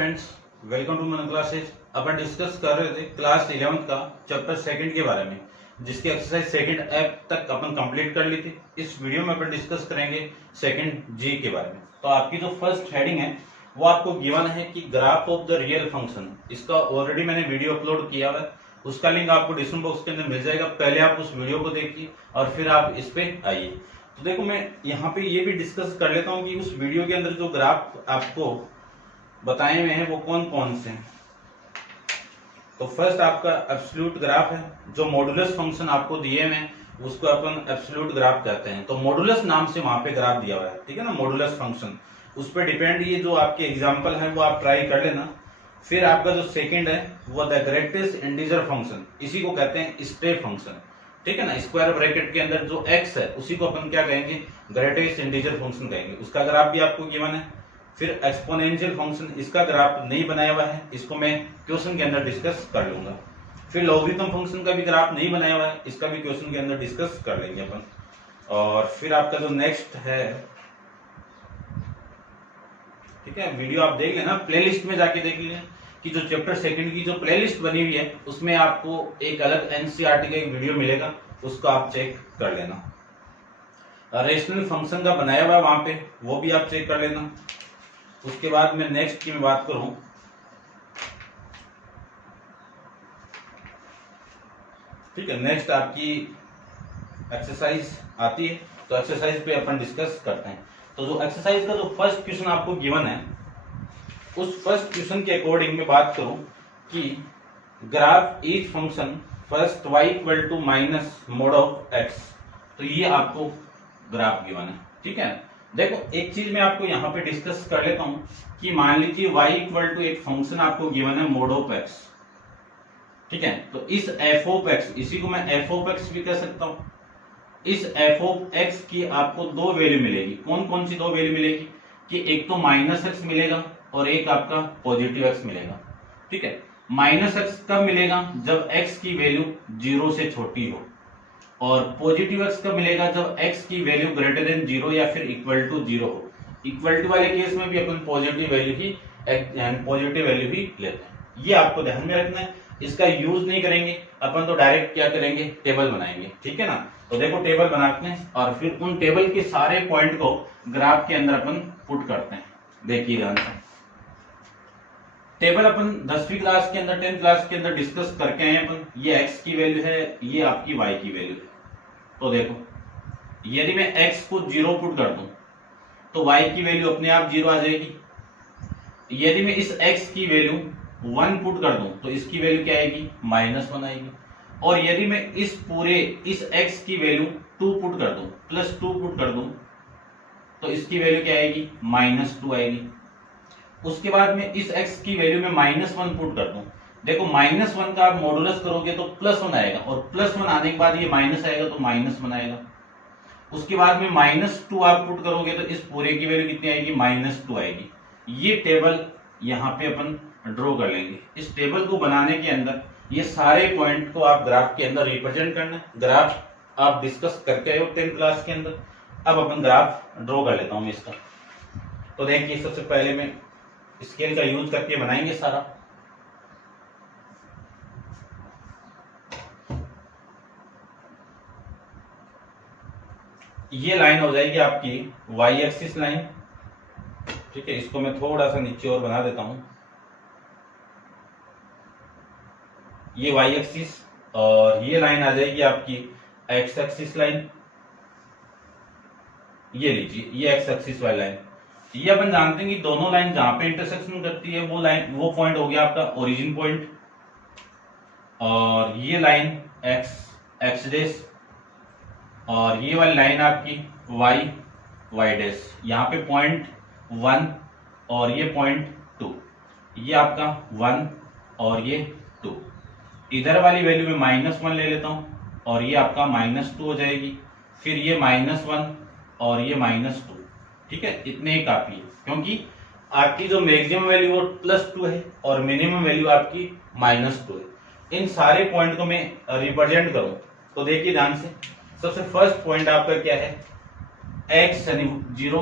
Friends, welcome to मन classes. अपन discuss कर रहे थे क्लास 11th का चैप्टर सेकंड के बारे में, जिसकी एक्सरसाइज सेकंड एफ तक अपन कंप्लीट कर ली थी। इस वीडियो में अपन डिस्कस करेंगे सेकंड जी के बारे में। तो आपकी जो फर्स्ट हेडिंग है वो आपको गिवन है कि graph of the real function. इसका ऑलरेडी मैंने वीडियो अपलोड किया हुआ है, उसका लिंक आपको डिस्क्रिप्शन बॉक्स के अंदर मिल जाएगा। पहले आप उस वीडियो को देखिए और फिर आप इस पे आइए। तो देखो, मैं यहाँ पे ये भी डिस्कस कर लेता हूँ कि उस वीडियो के अंदर जो ग्राफ आपको बताए हुए हैं वो कौन कौन से हैं। तो फर्स्ट आपका एब्सोल्यूट ग्राफ है, जो मॉडुलस फंक्शन आपको दिए हुए हैं उसको अपन एब्सोल्यूट ग्राफ कहते हैं। तो मॉडुलस नाम से वहां पे ग्राफ दिया हुआ है, ठीक है ना, मॉडुलस फंक्शन। उस पर डिपेंड ये जो आपके एग्जांपल है वो आप ट्राई कर लेना। फिर आपका जो सेकंड है वो द ग्रेटेस्ट इंटीजर फंक्शन, इसी को कहते हैं स्टेप फंक्शन, ठीक है ना। स्क्वायर ब्रैकेट के अंदर जो एक्स है उसी को अपन क्या कहेंगे, ग्रेटेस्ट इंटीजर फंक्शन कहेंगे। उसका ग्राफ भी आपको गिवन है। फिर एक्सपोनेंशियल फंक्शन, इसका ग्राफ नहीं बनाया हुआ है, इसको मैं क्वेश्चन के अंदर डिस्कस कर लूंगा। फिर लॉगरिथम फंक्शन का भी ग्राफ नहीं बनाया हुआ है, इसका भी क्वेश्चन के अंदर डिस्कस कर लेंगे अपन। और फिर आपका जो नेक्स्ट है, ठीक है, वीडियो आप देख लेना, प्लेलिस्ट में जाके देख लीजिए कि जो चैप्टर सेकंड की जो प्लेलिस्ट बनी हुई है उसमें आपको एक अलग एनसीईआरटी का एक वीडियो मिलेगा, उसको आप चेक कर लेना। रेशनल फंक्शन का बनाया हुआ है वहां पे, वो भी आप चेक कर लेना। उसके बाद में नेक्स्ट की मैं बात करूं, ठीक है, नेक्स्ट आपकी एक्सरसाइज आती है, तो एक्सरसाइज पे अपन डिस्कस करते हैं। तो जो एक्सरसाइज का जो फर्स्ट क्वेश्चन आपको गिवन है, उस फर्स्ट क्वेश्चन के अकॉर्डिंग में बात करूं कि graph each function first y equal to minus mod of x। तो ये आपको ग्राफ गिवन है, ठीक है। देखो, एक चीज मैं आपको यहाँ पे डिस्कस कर लेता हूं कि मान लीजिए y इक्वल टू एक फंक्शन आपको गिवन है मोड ऑफ x, ठीक है। तो इस f ऑफ x, इसी को मैं f ऑफ x भी कह सकता हूं। इस f ऑफ x की आपको दो वैल्यू मिलेगी। कौन कौन सी दो वैल्यू मिलेगी कि एक तो माइनस x मिलेगा और एक आपका पॉजिटिव x मिलेगा, ठीक है। माइनस x कब मिलेगा, जब x की वैल्यू 0 से छोटी हो, और पॉजिटिव x कब मिलेगा, जब x की वैल्यू ग्रेटर देन 0 या फिर इक्वल टू 0 हो। इक्वल टू वाले केस में भी अपन पॉजिटिव वैल्यू ही लेते हैं। ये आपको ध्यान में रखना है, इसका यूज नहीं करेंगे अपन, तो डायरेक्ट क्या करेंगे, टेबल बनाएंगे, ठीक है ना। तो देखो, टेबल बनाते हैं और फिर उन टेबल के सारे पॉइंट को ग्राफ के अंदर अपन पुट करते हैं। देखिए ध्यान से, टेबल अपन 10वीं क्लास के अंदर 10th क्लास के अंदर डिस्कस करके आए अपन। ये x की वैल्यू है, ये आपकी y की वैल्यू है। तो देखो, यदि मैं x को 0 पुट कर दूं तो y की वैल्यू अपने आप 0 आ जाएगी। यदि मैं इस x की वैल्यू 1 पुट कर दूं तो इसकी वैल्यू क्या आएगी, -1 आएगी। और यदि मैं इस x की वैल्यू 2 पुट कर दूं, +2 पुट कर दूं, तो इसकी वैल्यू क्या आएगी, -2 आएगी। उसके बाद में इस x की वैल्यू में -1 पुट कर दूं, देखो -1 का आप मॉडुलस करोगे तो +1 आएगा, और +1 आने के बाद ये माइनस आएगा तो -1 आएगा। उसके बाद में -2 आप पुट करोगे तो इस पूरे की वैल्यू कितनी आएगी, -2 आएगी। ये टेबल यहाँ पे अपन ड्रॉ कर लेंगे। इस टेबल को बनाने के अंदर ये सारे पॉइंट को आप ग्राफ के अंदर रिप्रेजेंट करना है। ग्राफ आप डिस्कस करके आए हो 10th क्लास के अंदर। अब अपन ग्राफ ड्रॉ कर लेता हूँ मैं इसका। तो देखिए, सबसे पहले मैं स्केल का यूज करके बनाएंगे सारा। ये लाइन हो जाएगी आपकी y एक्सिस लाइन, ठीक है। इसको मैं थोड़ा सा नीचे और बना देता हूं। ये y एक्सिस, और ये लाइन आ जाएगी आपकी x एक्सिस लाइन। ये लीजिए, ये x एक्सिस वाली लाइन। ये अपन जानते हैं कि दोनों लाइन जहां पे इंटरसेक्शन करती है वो पॉइंट हो गया आपका ओरिजिन पॉइंट। और ये लाइन x डैश, और ये वाली लाइन आपकी y डैश। यहाँ पे पॉइंट 1 और ये पॉइंट 2, ये आपका 1 और ये 2। इधर वाली वैल्यू में -1 ले लेता हूं और ये आपका -2 हो जाएगी। फिर ये -1 और ये -2, ठीक है। इतने ही काफी है, क्योंकि आपकी जो मैक्सिमम वैल्यू वो +2 है और मिनिमम वैल्यू आपकी -2 है। इन सारे पॉइंट को मैं रिप्रेजेंट करूं तो देखिए ध्यान से, सबसे फर्स्ट पॉइंट आपका क्या है, x यानी 0,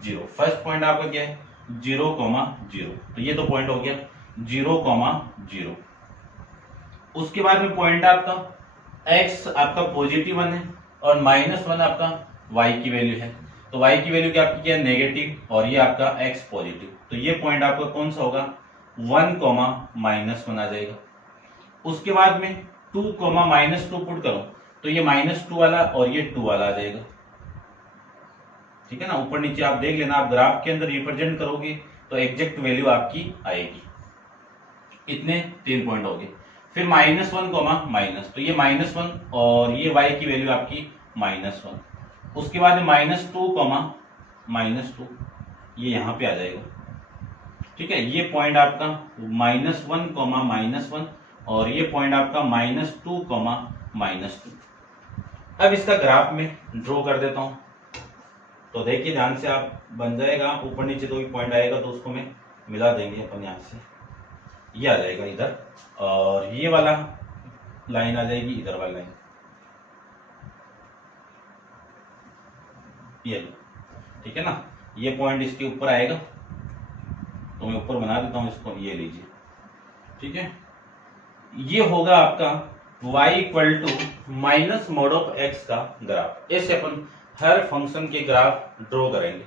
0। फर्स्ट पॉइंट आपका क्या है 0,0। तो ये तो पॉइंट हो गया 0,0। उसके बाद में पॉइंट आपका x आपका +1 है और -1 आपका y की वैल्यू है। तो y की वैल्यू क्या आपकी क्या है नेगेटिव और ये आपका x पॉजिटिव। तो ये पॉइंट आपका कौन सा होगा 1,-1 आ जाएगा। उसके बाद में 2,-2 पुट करो तो ये -2 वाला और ये 2 वाला आ जाएगा। ठीक है ना, ऊपर नीचे आप देख लेना, आप ग्राफ के अंदर रिप्रेजेंट करोगे तो एग्जैक्ट वैल्यू आपकी आएगी। इतने 3 पॉइंट हो गए। फिर -1, तो ये -1 और ये y की वैल्यू आपकी -1। उसके बाद -2, ये यहां पे आ जाएगा। ठीक है, ये पॉइंट आपका -1, और ये पॉइंट आपका -2, -2। अब इसका ग्राफ में ड्रॉ कर देता हूं। तो देखिए ध्यान से, आप बन जाएगा, ऊपर नीचे तो भी पॉइंट आएगा तो उसको मैं मिला देंगे अपन यहां से। ये आ जाएगा इधर और ये वाला लाइन आ जाएगी इधर वाली लाइन, ये। ठीक है ना, ये पॉइंट इसके ऊपर आएगा तो मैं ऊपर बना देता हूं इसको, ये लीजिए। ठीक है, ये होगा आपका y = -mod(x) का ग्राफ। ऐसे अपन हर फंक्शन के ग्राफ ड्रॉ करेंगे।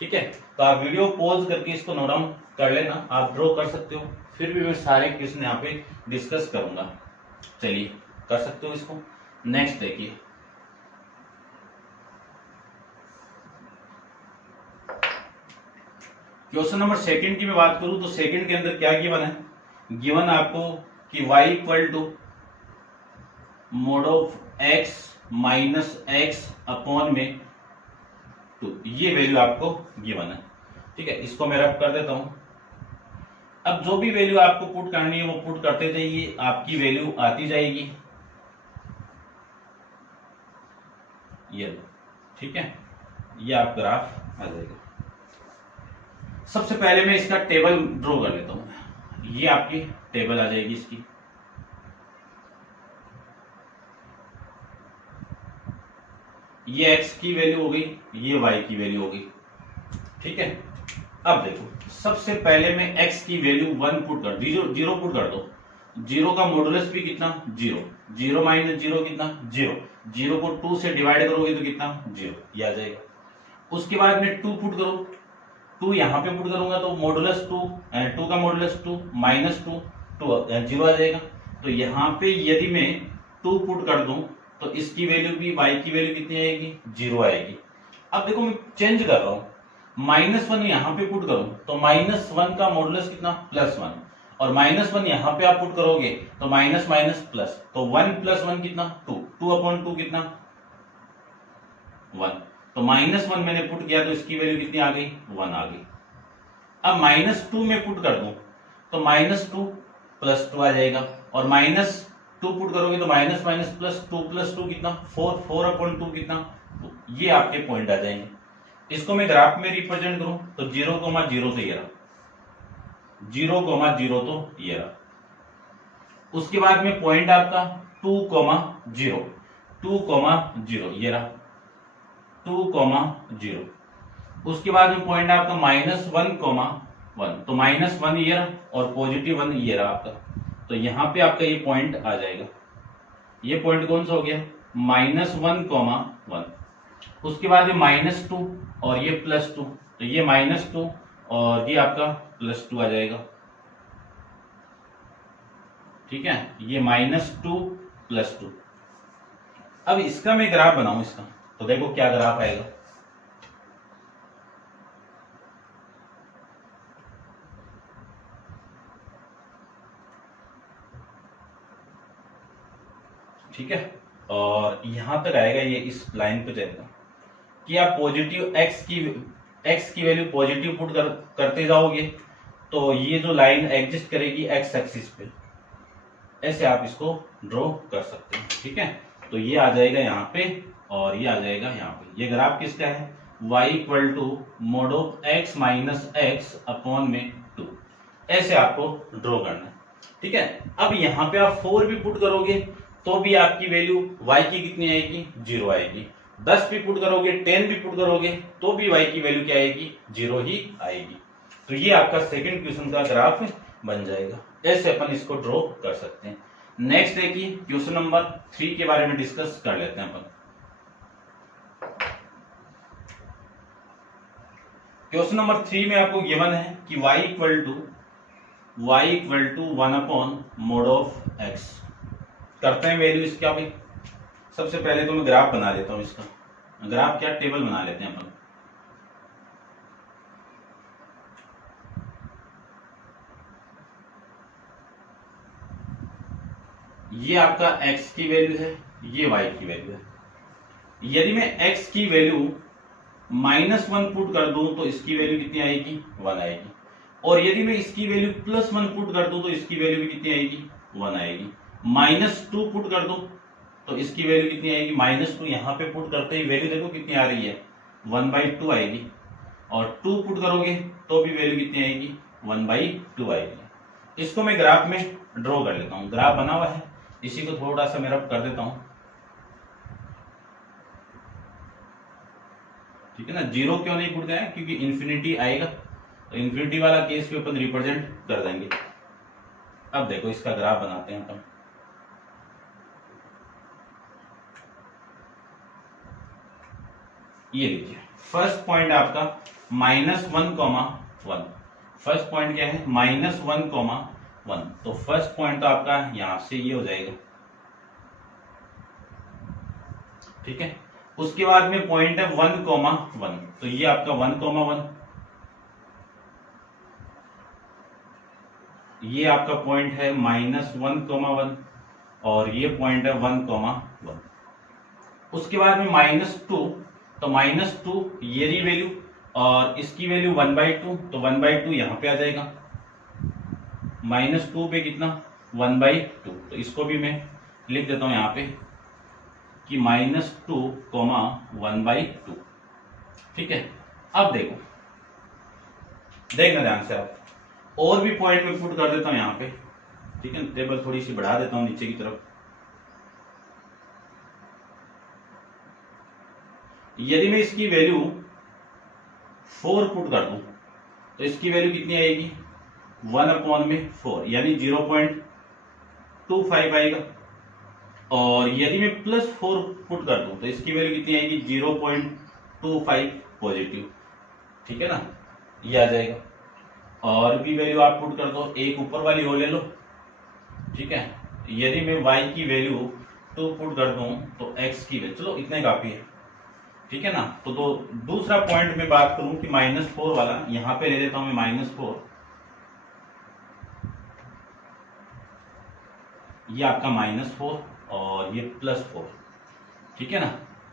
ठीक है, तो आप वीडियो पॉज करके इसको नोट डाउन कर लेना, आप ड्रॉ कर सकते हो। फिर भी मैं सारे क्वेश्चन यहाँ पे डिस्कस करूंगा। चलिए कर सकते हो इसको। नेक्स्ट देखिए, क्वेश्चन नंबर 2 की मैं बात करूं तो 2 के अंदर क्या गिवन है, गिवन आपको कि y = mod(x - x)/2, ये वैल्यू आपको गिवन है। ठीक है, इसको मैं रब कर देता हूं। अब जो भी वैल्यू आपको पुट करनी है वो पुट करते जाइए, आपकी वैल्यू आती जाएगी ये। ठीक है, ये आप ग्राफ आ जाएगा। सबसे पहले मैं इसका टेबल ड्रॉ कर लेता हूं। ये आपकी टेबल आ जाएगी इसकी। ये x की वैल्यू हो गई, ये y की वैल्यू हो गई। ठीक है, अब देखो, सबसे पहले मैं x की वैल्यू 1 पुट कर, 0 पुट कर दो। 0 का मॉडुलस भी कितना 0, 0 - 0 कितना 0, 0 को 2 से डिवाइड करोगे तो कितना 0, ये आ जाएगा। उसके बाद में 2 पुट करो, 2 यहाँ पे पुट करूंगा तो मॉडुलस 2 का मॉडुलस 2 -2, 0 आ जाएगा। तो यहाँ पे यदि मैं 2 पुट कर दूं तो इसकी वैल्यू भी, y की वैल्यू कितनी आएगी 0 आएगी। अब देखो मैं चेंज कर रहा हूं, -1 यहाँ पे पुट करूं तो -1 का मॉडुलस कितना +1, और -1 यहाँ पे आप पुट करोगे तो माइनस प्लस, तो 1 + 1 कितना 2, 2/2 कितना 1। तो -1 मैंने पुट किया तो इसकी वैल्यू कितनी आ गई 1 आ गई। अब -2 में पुट कर दूं तो -2 + 2 आ जाएगा, और -2 पुट करोगे तो माइनस प्लस 2 + 2 कितना 4, 4/2 कितना 2। ये आपके पॉइंट आ जाएंगे। इसको मैं ग्राफ में रिप्रेजेंट करूं तो 0,0 तो ये रहा, 0,0 तो ये रहा। उसके बाद में पॉइंट आपका 2,0, 2,0 ये रहा, 2,0। उसके बाद में पॉइंट आपका -1,1, तो -1 ये रहा और +1 ये रहा आपका। तो यहां पे आपका ये पॉइंट आ जाएगा। ये पॉइंट कौन सा हो गया -1,1। उसके बाद ये -2 और ये +2, तो ये -2 और ये आपका +2 आ जाएगा। ठीक है, ये -2 +2। अब इसका मैं ग्राफ बनाऊं इसका, तो देखो क्या ग्राफ आएगा। ठीक है, और यहां तक आएगा, ये इस लाइन पे जाएगा कि आप पॉजिटिव x की वैल्यू पॉजिटिव पुट करते जाओगे तो ये जो लाइन एग्जिस्ट करेगी x एक्सिस पे, ऐसे आप इसको ड्रॉ कर सकते हैं। ठीक है, तो ये आ जाएगा यहाँ पे और ये आ जाएगा यहाँ पे। ये ग्राफ किसका है y = mod(x - x)/2, ऐसे आपको ड्रॉ करना है। ठीक है, अब यहाँ पे आप 4 भी पुट करोगे तो भी आपकी वैल्यू y की कितनी आएगी 0 आएगी। 10 भी पुट करोगे, 10 भी पुट करोगे तो भी y की वैल्यू क्या आएगी 0 ही आएगी। तो ये आपका सेकंड क्वेश्चन का ग्राफ बन जाएगा। ऐसे अपन इसको ड्रॉ कर सकते हैं। नेक्स्ट है कि क्वेश्चन नंबर 3 के बारे में डिस्कस कर लेते हैं अपन। क्वेश्चन नंबर 3 में आपको गिवन है कि y equal to 1 upon mod of x। करते हैं वैल्यू इसका भाई। सबसे पहले तो मैं ग्राफ बना लेता हूं इसका। ग्राफ क्या, टेबल बना लेते हैं अपन। ये आपका x की वैल्यू है, ये y की वैल्यू है। यदि मैं x की वैल्यू -1 पुट कर दूं तो इसकी वैल्यू कितनी आएगी, 1 आएगी। और यदि मैं इसकी वैल्यू +1 पुट कर दूं तो इसकी वैल्यू भी कितनी आएगी, 1 आएगी। -2 पुट कर दूं तो इसकी वैल्यू कितनी आएगी, -2। यहां पे पुट करते ही वैल्यू देखो कितनी आ रही है, 1/2 आएगी। और 2 पुट करोगे तो भी वैल्यू कितनी आएगी, 1/2 आएगी। इसको मैं ग्राफ में ड्रॉ कर लेता हूं। ग्राफ बना हुआ है, इसी को थोड़ा सा मैं रब कर देता हूं। ठीक है ना। 0 क्यों नहीं पुट गया, क्योंकि इंफिनिटी आएगा, तो इंफिनिटी वाला केस भी अपन रिप्रेजेंट कर देंगे। अब देखो इसका ग्राफ बनाते हैं अपन। ये लीजिए, फर्स्ट पॉइंट आपका -1,1। फर्स्ट पॉइंट क्या है, -1,1। तो फर्स्ट पॉइंट तो आपका यहां से ये हो जाएगा। ठीक है। उसके बाद में पॉइंट है 1,1, तो ये आपका 1,1। ये आपका पॉइंट है -1,1 और ये पॉइंट है 1,1। उसके बाद में -2, तो -2 ये रही वैल्यू और इसकी वैल्यू 1/2, तो 1/2 यहां पे आ जाएगा। -2 पे कितना, 1/2। तो इसको भी मैं लिख देता हूं यहां पे कि -2, 1/2। ठीक है। अब देखो, देखना ध्यान से आप, और भी पॉइंट में पुट कर देता हूं यहां पे। ठीक है। टेबल थोड़ी सी बढ़ा देता हूं नीचे की तरफ। यदि मैं इसकी वैल्यू 4 पुट कर दूं तो इसकी वैल्यू कितनी आएगी, 1/4 यानी 0.25 आएगा। और यदि मैं +4 पुट कर दूं तो इसकी वैल्यू कितनी आएगी, 0.25 पॉजिटिव। ठीक है ना, ये आ जाएगा। और भी वैल्यू आप पुट कर दो, एक ऊपर वाली हो ले लो। ठीक है। यदि मैं y की वैल्यू 2 पुट कर दूं तो x की वैल्यू, चलो इतने काफी है। ठीक है ना। तो दूसरा पॉइंट में बात करूं कि -4 वाला, यहां पे ले लेता हूं मैं -4। ये आपका -4 और ये +4। ठीक है ना।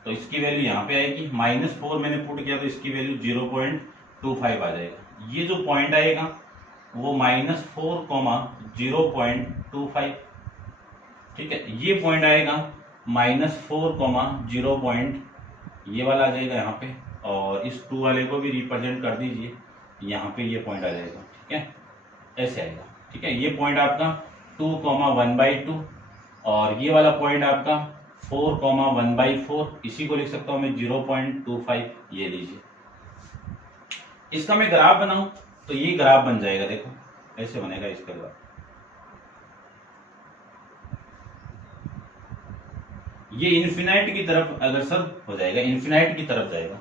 तो इसकी वैल्यू यहां पे आएगी। -4 मैंने पुट किया तो इसकी वैल्यू 0.25 आ जाएगा। ये जो पॉइंट आएगा वो -4, 0.25। ठीक है। ये पॉइंट आएगा -4, 0. ये वाला आ जाएगा यहाँ पे, और इस 2 वाले को भी रिप्रेजेंट कर दीजिए। यहाँ पे ये पॉइंट आ जाएगा। ठीक है, ऐसे आएगा। ठीक है। ये पॉइंट आपका 2, 1/2 और ये वाला पॉइंट आपका 4, 1/4। इसी को लिख सकता हूं मैं 0.25। ये लीजिए। इसका मैं ग्राफ बनाऊं तो ये ग्राफ बन जाएगा। देखो ऐसे बनेगा इसका ग्राफ। ये इन्फिनाइट की तरफ अग्रसर हो जाएगा, इन्फिनाइट की तरफ जाएगा।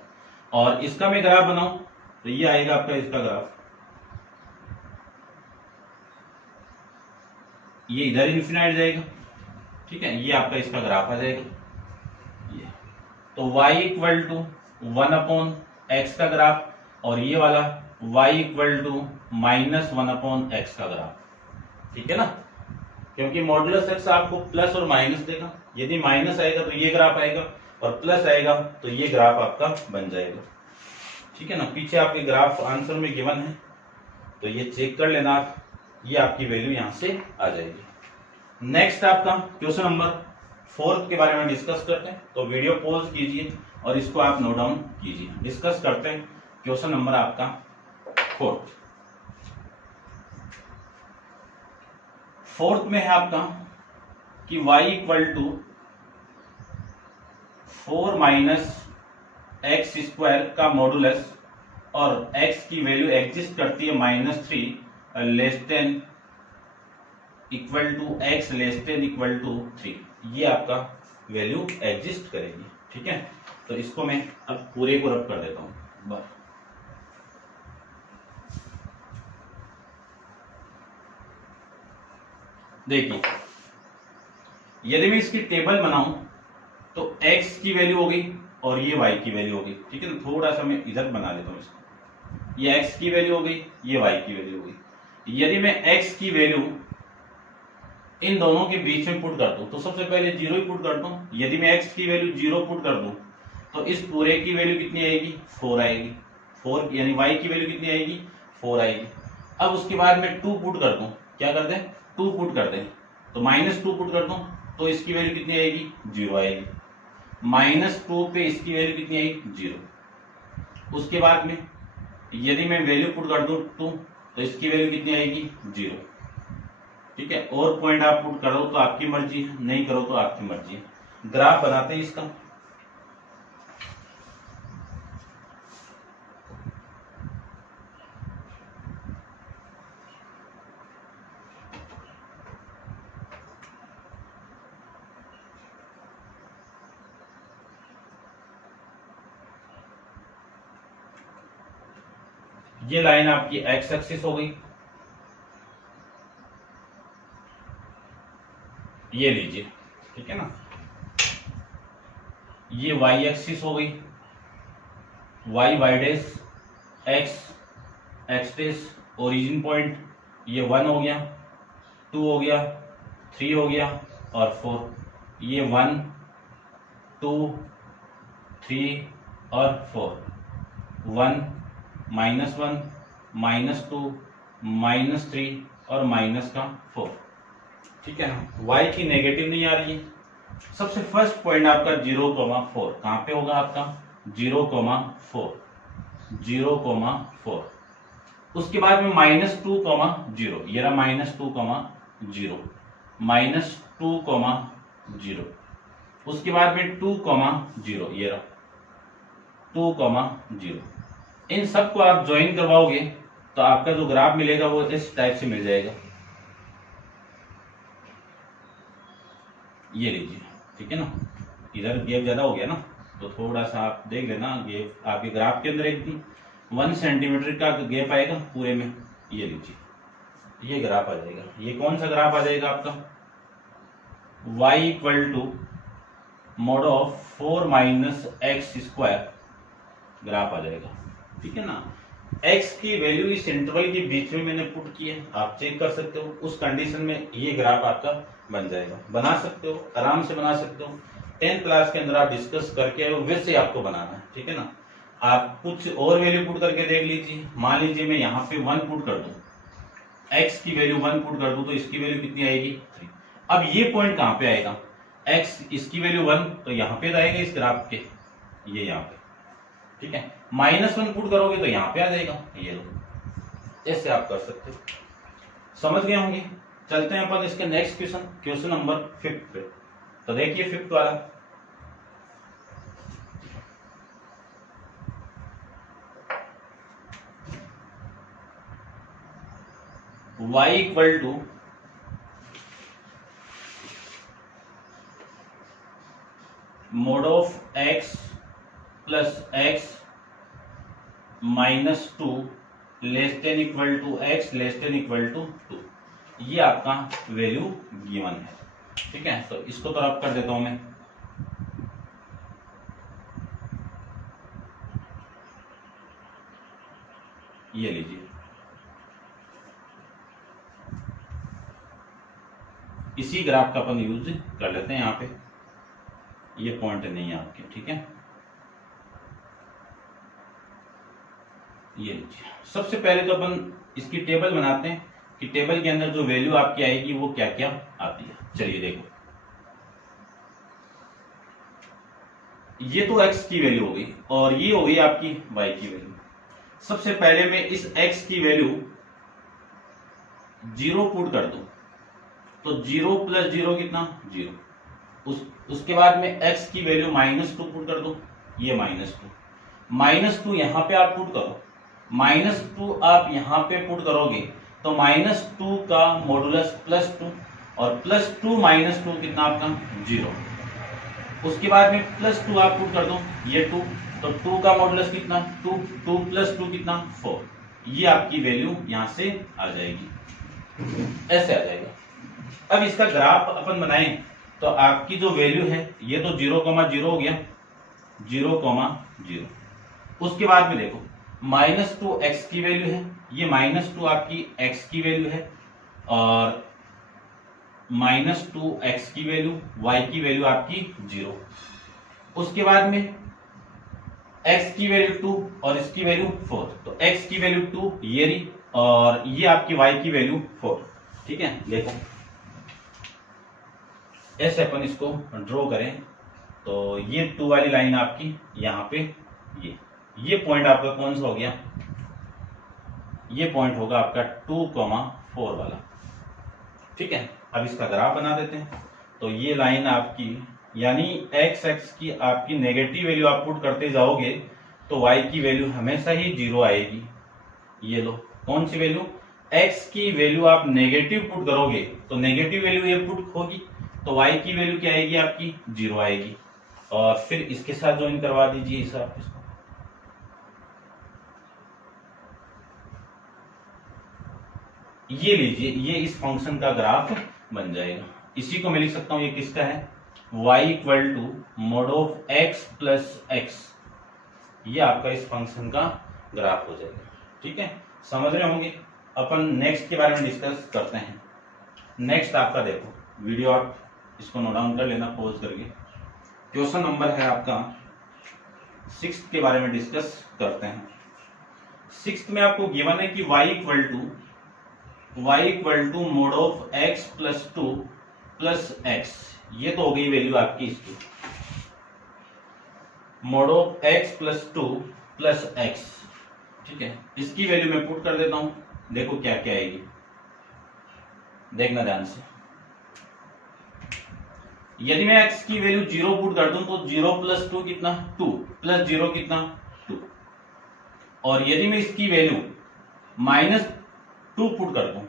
और इसका मैं ग्राफ बनाऊं तो ये आएगा आपका इसका ग्राफ। ये इधर इन्फिनाइट जाएगा। ठीक है। ये आपका इसका ग्राफ आ जाएगा। ये तो y इक्वल टू 1/x का ग्राफ, और ये वाला y इक्वल टू -1/x का ग्राफ। ठीक है ना, क्योंकि मॉडुलस x आपको प्लस और माइनस देगा। यदि माइनस आएगा तो ये ग्राफ आएगा, और प्लस आएगा तो ये ग्राफ आपका बन जाएगा। ठीक है ना। पीछे आपके ग्राफ आंसर में गिवन है, तो ये चेक कर लेना आप। ये आपकी वैल्यू यहां से आ जाएगी। नेक्स्ट आपका क्वेश्चन नंबर 4 के बारे में डिस्कस करते हैं। तो वीडियो पॉज कीजिए और इसको आप नोट डाउन कीजिए। डिस्कस करते हैं क्वेश्चन नंबर आपका 4th में है आपका कि y इक्वल टू 4 - x² का मॉडुलस और x की वैल्यू एग्जिस्ट करती है -3 less than equal to x less than equal to 3, ये आपका वैल्यू एग्जिस्ट करेगी। ठीक है, तो इसको मैं अब पूरे को रब कर देता हूं बस। देखिए, यदि मैं इसकी टेबल बनाऊं तो x की वैल्यू हो गई और ये y की वैल्यू हो गई। ठीक है ना, थोड़ा सा मैं इधर बना लेता हूं इसको। ये x की वैल्यू हो गई, ये y की वैल्यू हो गई। यदि मैं x की वैल्यू इन दोनों के बीच में पुट कर दूं तो सबसे पहले 0 ही पुट कर दूं। यदि मैं x की वैल्यू 0 पुट कर दूं तो इस पूरे की वैल्यू कितनी आएगी? 4 आएगी। 4 यानी y की वैल्यू कितनी आएगी? 4 आएगी। अब उसके बाद में 2 पुट कर दूं, क्या कर दें? 2 पुट कर दें, तो -2 पुट कर दूं तो इसकी वैल्यू कितनी आएगी? 0 आएगी। -2 पे इसकी वैल्यू कितनी आएगी? 0। उसके बाद में यदि मैं वैल्यू पुट कर दूं 2 तो इसकी वैल्यू कितनी आएगी? 0। ठीक है, और पॉइंट आप पुट करो तो आपकी मर्जी है, नहीं करो तो आपकी मर्जी है। ग्राफ बनाते हैं इसका। ये लाइन आपकी एक्स एक्सिस हो गई, ये लीजिए। ठीक है ना, ये वाई एक्सिस हो गई, Y Y dash, X X dash, origin point ये 1 हो गया, 2 हो गया, 3 हो गया और 4। ये 1 2 3 और 4, 1 -1 -2 -3 और -4। ठीक है ना, y की नेगेटिव नहीं आ रही है। सबसे फर्स्ट पॉइंट आपका 0,4 कहां पे होगा? आपका 0,4 0,4। उसके बाद में -2,0, ये रहा -2,0 -2,0। उसके बाद में 2,0, ये रहा 2,0। इन सबको आप ज्वाइन करवाओगे तो आपका जो ग्राफ मिलेगा वो इस टाइप से मिल जाएगा। ये लीजिए। ठीक है ना, इधर गैप ज्यादा हो गया ना, तो थोड़ा सा आप देख लेना। गैप आपके ग्राफ के अंदर एक 1 सेंटीमीटर का गैप आएगा पूरे में। ये लीजिए, ये ग्राफ आ जाएगा। ये कौन सा ग्राफ आ जाएगा आपका? y = mod of 4 - x² graph आ जाएगा। ठीक है ना, x की वैल्यू इस इंटरवल के बीच में मैंने पुट की है, आप चेक कर सकते हो। उस कंडीशन में ये ग्राफ आपका बन जाएगा। बना सकते हो, आराम से बना सकते हो। 10th क्लास के अंदर आप डिस्कस करके आए हो, वैसे आपको बनाना है। ठीक है ना, आप कुछ और वैल्यू पुट करके देख लीजिए। मान लीजिए मैं यहाँ पे 1 पुट कर दूं, x की वैल्यू 1 पुट कर दूं तो इसकी वैल्यू कितनी आएगी? 3। अब ये पॉइंट कहाँ पे आएगा? x इसकी वैल्यू 1 तो यहाँ पे आएगा इस ग्राफ के, ये यहाँ पे। ठीक है, -1 पुट करोगे तो यहाँ पे आ जाएगा, ये लो। ऐसे आप कर सकते हो। समझ गए होंगे। चलते हैं अपन इसके नेक्स्ट क्वेश्चन नंबर 5 पे। तो देखिए 5th वाला, y = mod of x + x -2 less than equal to x less than equal to 2। ये आपका वैल्यू गिवन है। ठीक है, तो इसको तो रब कर देता हूं मैं। ये लीजिए, इसी ग्राफ का अपन यूज कर लेते हैं। यहाँ पे ये पॉइंट नहीं है आपके। ठीक है, ये लीजिए। सबसे पहले तो अपन इसकी टेबल बनाते हैं कि टेबल के अंदर जो वैल्यू आपकी आएगी वो क्या क्या आती है। चलिए देखो, ये तो x की वैल्यू हो गई और ये हो गई आपकी y की वैल्यू। सबसे पहले मैं इस x की वैल्यू 0 पुट कर दूं तो 0 + 0 कितना? 0। उसके बाद में x की वैल्यू -2 पुट कर दूं, ये -2 यहां पे आप पुट करो -2 आप यहाँ पे पुट करोगे तो -2 का मॉडुलस +2 और +2 -2 कितना आपका 0। उसके बाद में +2 आप पुट कर दो, ये 2, तो 2 का मॉडुलस कितना 2, 2 + 2 कितना 4। ये आपकी वैल्यू यहाँ से आ जाएगी, ऐसे आ जाएगा। अब इसका ग्राफ अपन बनाएं तो आपकी जो वैल्यू है ये तो 0,0 हो गया, 0,0। उसके बाद में देखो -2 x की वैल्यू है, ये -2 आपकी x की वैल्यू है, और -2 x की वैल्यू, y की वैल्यू आपकी 0। उसके बाद में x की वैल्यू 2 और इसकी वैल्यू 4, तो x की वैल्यू 2 ये रही, और ये आपकी y की वैल्यू 4। ठीक है, देखो ऐसे अपन इसको ड्रॉ करें तो ये 2 वाली लाइन आपकी यहाँ पे, ये पॉइंट आपका कौन सा हो गया, ये पॉइंट होगा आपका 2,4 वाला। ठीक है, अब इसका ग्राफ बना देते हैं। तो ये लाइन आपकी, यानी x की आपकी नेगेटिव वैल्यू आप पुट करते जाओगे तो y की वैल्यू हमेशा ही 0 आएगी। ये लो, कौन सी वैल्यू, x की वैल्यू आप नेगेटिव पुट करोगे तो नेगेटिव वैल्यू ये पुट होगी, तो y की वैल्यू क्या आएगी आपकी 0 आएगी। और फिर इसके साथ ज्वाइन करवा दीजिए इस आप इसको, ये लीजिए, ये इस फंक्शन का ग्राफ बन जाएगा। इसी को मैं लिख सकता हूं, ये किसका है, y = mod of x + x, ये आपका इस फंक्शन का ग्राफ हो जाएगा। ठीक है, समझ रहे होंगे। अपन नेक्स्ट के बारे में डिस्कस करते हैं। नेक्स्ट आपका देखो वीडियो, आप इसको नोट डाउन कर लेना पॉज करके। क्वेश्चन नंबर है आपका 6 के बारे में डिस्कस करते हैं। 6 में आपको गिवन है कि y = mod of x + 2 + x, ये तो हो गई वैल्यू आपकी इसकी, mod of x + 2 + x। ठीक है, इसकी वैल्यू मैं पुट कर देता हूं, देखो क्या क्या आएगी, देखना ध्यान से। यदि मैं x की वैल्यू 0 पुट कर दूं तो 0 + 2 कितना 2, + 0 कितना 2, और यदि मैं इसकी वैल्यू -2 पुट कर दूं,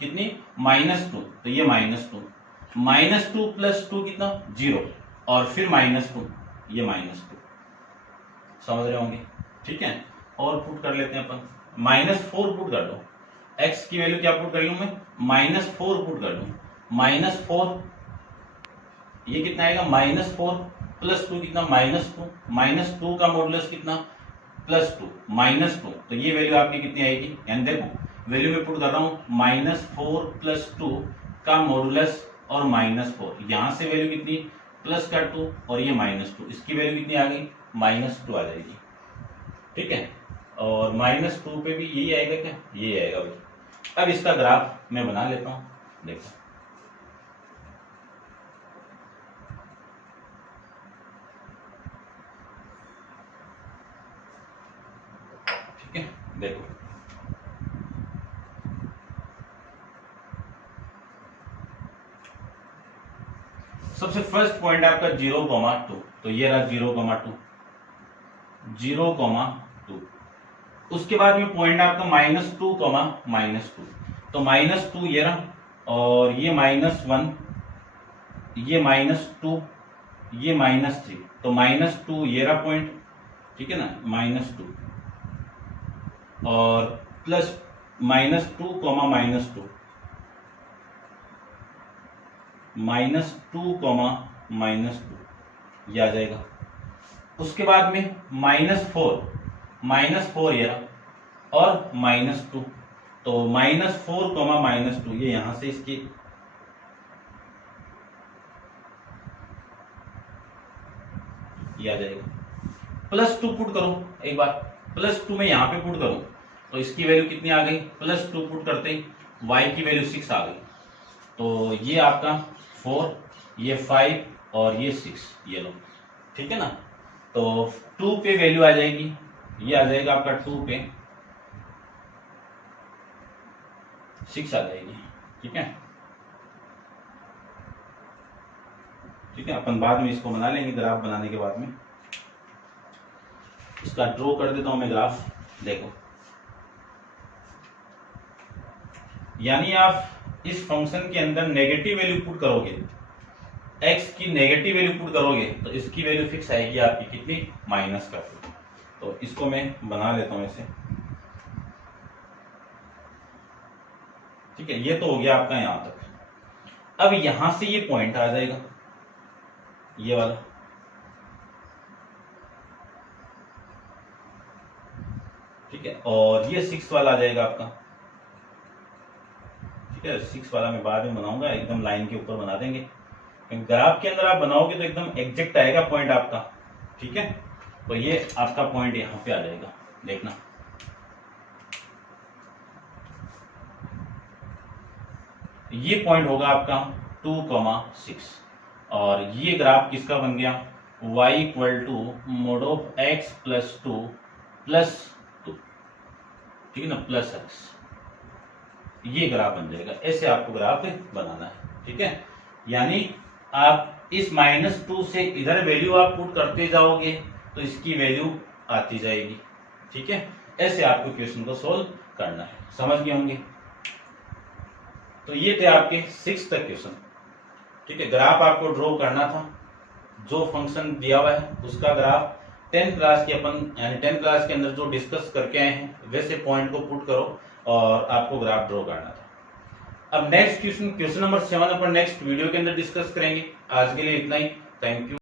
कितनी -2, तो ये -2, -2 + 2 कितना 0, और फिर -2, ये -2, समझ रहे होंगे। ठीक है, और पुट कर लेते हैं अपन, -4 पुट कर दो, x की वैल्यू क्या पुट कर लूं मैं, -4 पुट कर लूं, -4 ये कितना आएगा, -4 + 2 कितना -2, -2 का मॉडुलस कितना +2, -2, तो ये वैल्यू आपकी कितनी आएगी, यानी देखो वैल्यू में पुट कर रहा हूं, -4 + 2 का मॉडुलस और -4, यहां से वैल्यू कितनी प्लस का 2 और ये -2, इसकी वैल्यू कितनी आ गई -2 आ जाएगी। ठीक है, और -2 पे भी यही आएगा क्या, ये आएगा भाई। अब इसका ग्राफ मैं बना लेता हूं, देखो ठीक है, देखो सबसे फर्स्ट पॉइंट आपका 0,2, तो ये रहा 0,2, 0,2। उसके बाद में पॉइंट आपका -2, -2, तो -2 ये रहा, और ये -1, ये -2, ये -3, तो -2 ये रहा पॉइंट। ठीक है ना, -2 और प्लस -2, -2, -2, ये आ जाएगा। उसके बाद में -4 ये रहा, और -2, तो -4, -2, ये यहां से इसकी ये आ जाएगा। +2 पुट करो एक बार, +2 में यहां पे पुट करूं तो इसकी वैल्यू कितनी आ गई, +2 पुट करते ही y की वैल्यू 6 आ गई, तो ये आपका 4, ये 5 और ये 6, ये लो। ठीक है ना, तो 2 पे वैल्यू आ जाएगी, ये आ जाएगा आपका 2 पे 6 आ जाएगी। ठीक है, ठीक है, अपन बाद में इसको बना लेंगे, ग्राफ बनाने के बाद में इसका ड्रॉ कर देता हूं मैं ग्राफ। देखो यानी आप इस फंक्शन के अंदर नेगेटिव वैल्यू पुट करोगे, x की नेगेटिव वैल्यू पुट करोगे तो इसकी वैल्यू फिक्स आएगी आपकी कितनी, माइनस का 2। तो इसको मैं बना लेता हूं इसे, ठीक है। ये तो हो गया आपका यहां तक। अब यहां से ये पॉइंट आ जाएगा, ये वाला, ठीक है। और ये 6 वाला आ जाएगा आपका, ठीक है। 6 वाला मैं बाद में बनाऊंगा, एकदम लाइन के ऊपर बना देंगे। ग्राफ के अंदर आप बनाओगे तो एकदम एग्जैक्ट आएगा पॉइंट आपका, ठीक है। तो ये आपका पॉइंट यहां पे आ जाएगा, देखना। ये पॉइंट होगा आपका 2,6 और ये ग्राफ किसका बन गया, y equal to mod of x plus 2 plus 2, ठीक है ना, प्लस x। ये ग्राफ बन जाएगा। ऐसे आपको ग्राफ बनाना है, ठीक है। यानी आप इस -2 से इधर वैल्यू आप पुट करते जाओगे तो इसकी वैल्यू आती जाएगी, ठीक है। ऐसे आपको क्वेश्चन को सोल्व करना है, समझ गए होंगे। तो ये थे आपके 6 तक क्वेश्चन, ठीक है। ग्राफ आपको ड्रॉ करना था, जो फंक्शन दिया हुआ है उसका ग्राफ 10th क्लास के अपन यानी 10th क्लास के अंदर जो डिस्कस करके आए हैं वैसे पॉइंट को पुट करो और आपको ग्राफ ड्रॉ करना था। अब नेक्स्ट क्वेश्चन, क्वेश्चन नंबर 7 अपन नेक्स्ट वीडियो के अंदर डिस्कस करेंगे। आज के लिए इतना ही, थैंक यू।